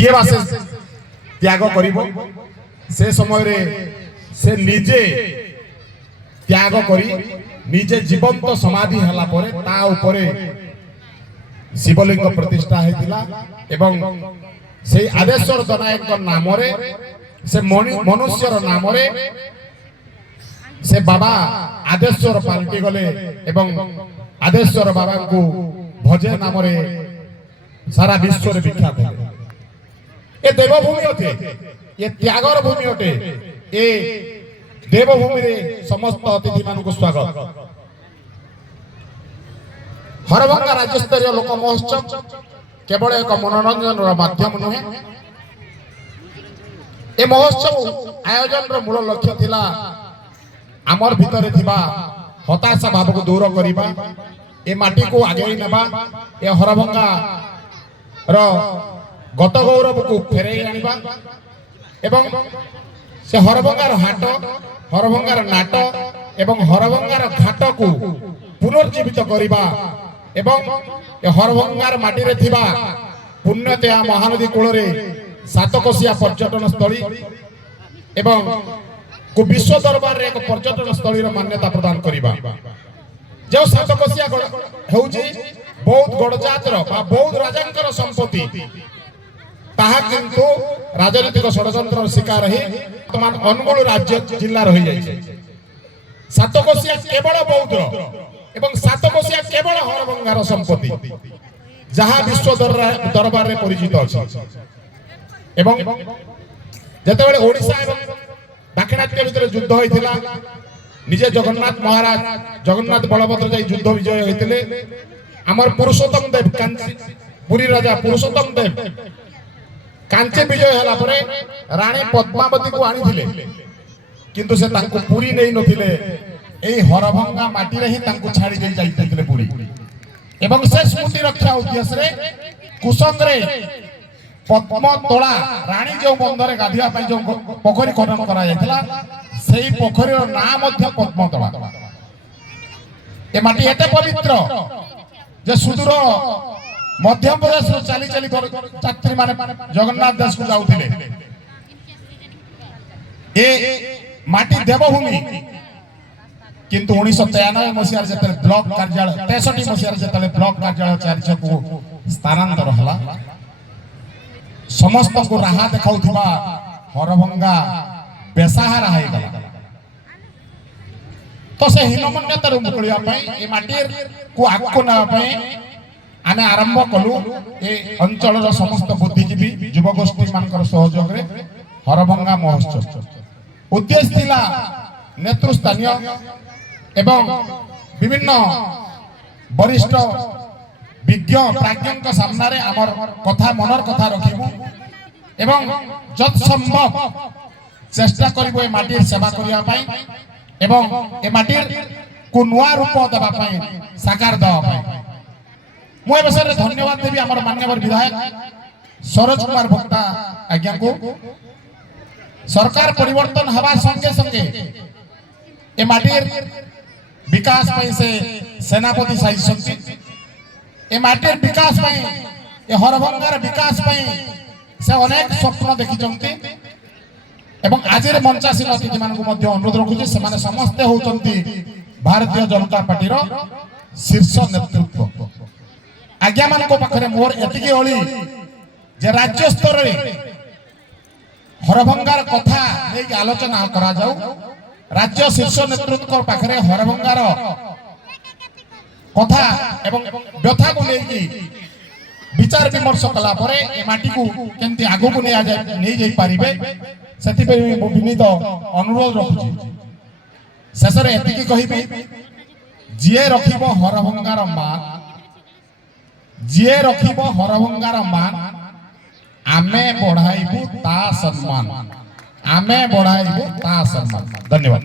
किए बा से त्याग करिब से समय रे से निजे त्याग करी निजे जीवंत समाधि हला परे ता उपरे शिवलिंग प्रतिष्ठा हेतिला एवं से आदेश्वर दनायक नाम रे से मनुष्यर नाम रे से बाबा आदेश्वर पाल्टी गले एवं आदेश्वर बाबा को भजे नाम रे सारा विश्व रे विख्यात है। ये देवभूमि अटे ये त्यागर भूमि अटे ये देवभूमि रे समस्त अतिथि मान को स्वागत। हरभंगा राज्य स्तरीय लोक महोत्सव केवल एक मनोरंजन माध्यम नुहे। ए महोत्सव आयोजन मूल लक्ष्य थिला आमर भितर थिबा हताशा भाव को दूर करिबा ए माटी को आगे नेबा ए हरभंगा रो गत गौरव को फेरे आनिबा एवं से हरभंगार हाट हरभंगार नाट एवं हरभंगार घाट को पुनर्जीवित करिबा एवं ए हरभंगार माटी रे थिबा पुण्यतया महानदी कूल रे सातकोशिया पर्यटन स्थली एवं को विश्व दरबार रे एक पर्यटन स्थली रो मान्यता प्रदान करिबा। जो सातकोशिया हेउची बहुत गडजात रो बा बहुत राजांकर संपत्ति ताहा किंतु राजनीतिक षडयंत्र शिकार हे वर्तमान अनुगुल राज्य जिल्ला रही जाइछे। सातकोशिया केवल बौद्ध एवं सातकोशिया केवल हरभंगार संपत्ति जहाँ विश्व दरबार रे परिचित अछि। एवं जेतेबेले ओडिशा एवं दाक्षिणात्य भितर युद्ध होइथिला निजे जगन्नाथ महाराज जगन्नाथ बलभद्र जाई युद्ध विजय होइतिले हमर पुरुषोत्तम देव कांची पुरी राजा पुरुषोत्तम देव कांची विजय हला परे रानी पद्मावती को आनिथिले किंतु से तांको पुरी नै नथिले एई हरभंगा माटी रे ही तांको छाडी दे जाइतिले पुरी एवं से स्मृति रक्षा उद्देश्य रे कुसंग रे पद्म तोला रानी जो बंदरे गाधिया पई जो पोखरी खनन करा जायतिला सेही पोखरी रो नाम मध्य पद्म तोला। ए माटी एते पवित्र जे सुदूर मध्य प्रदेश रो चाली चाली यात्री माने जगन्नाथ देश को जाउथिले। ए माटी देवभूमि किंतु 1993 मसियार जते ब्लॉक कार्यालय 63 मसियार जते ब्लॉक कार्यालय चारिछ को स्थानांतर हला समस्त को राहा देखाउथिबा हरभंगा बेसहारा है गला। तो से हीनमन्यतार मुकलिया पई ए माटी को आको ना पई आमे आरंभ कलु ए अंचल रो समस्त बुद्धिजीवी युवगोष्ठी मानकर सहयोग रे हरभंगा महोत्सव उद्देश्य थिला नेतृस्थानीय एवं विभिन्न वरिष्ठ विज्ञ प्राज्ञ सामना रे हमर कथा मनर कथा रखिबु एवं जत संभव चेष्टा करिबो ए माटीर सेवा करिया पई एवं ए माटीर को नुआ रूप देबा पई साकार देबा पई मु ए विषय रे धन्यवाद देबी हमर माननीय विधायक सरोज कुमार भक्ता आज्ञा को। सरकार परिवर्तन हवा संगे संगे ए माटीर विकास पई से सेनापति साई शक्ति ए माटीर विकास पई ए हरभंगार विकास पई से अनेक स्वप्न देखि चंती एवं आजिर मंचासीन अतिथि मान को मध्य अनुरोध रखुचे से माने समस्त होचंती भारतीय जनता पार्टी रो शीर्ष नेतृत्व आज्ञा मान को पाखरे मोर एतिकी ओली जे राज्य स्तर रे हरभंगार कथा नै आलोचना करा जाऊ राज्य शीर्ष नेतृत्व पाखरे हरभंगार कथा एवं व्यथा को लेकी विचार विमर्श कला परे ए माटी को केंती आगो को नै जाई पारिबे सेति पे विनीत अनुरोध रखुची। शेषरे एतिकी कहिबे जिए रखिबो हरभंगार मान जिए रखिबो हरभंगार मान आमे बढ़ाइबु ता सम्मान आमे बढ़ाइबु ता सम्मान। धन्यवाद।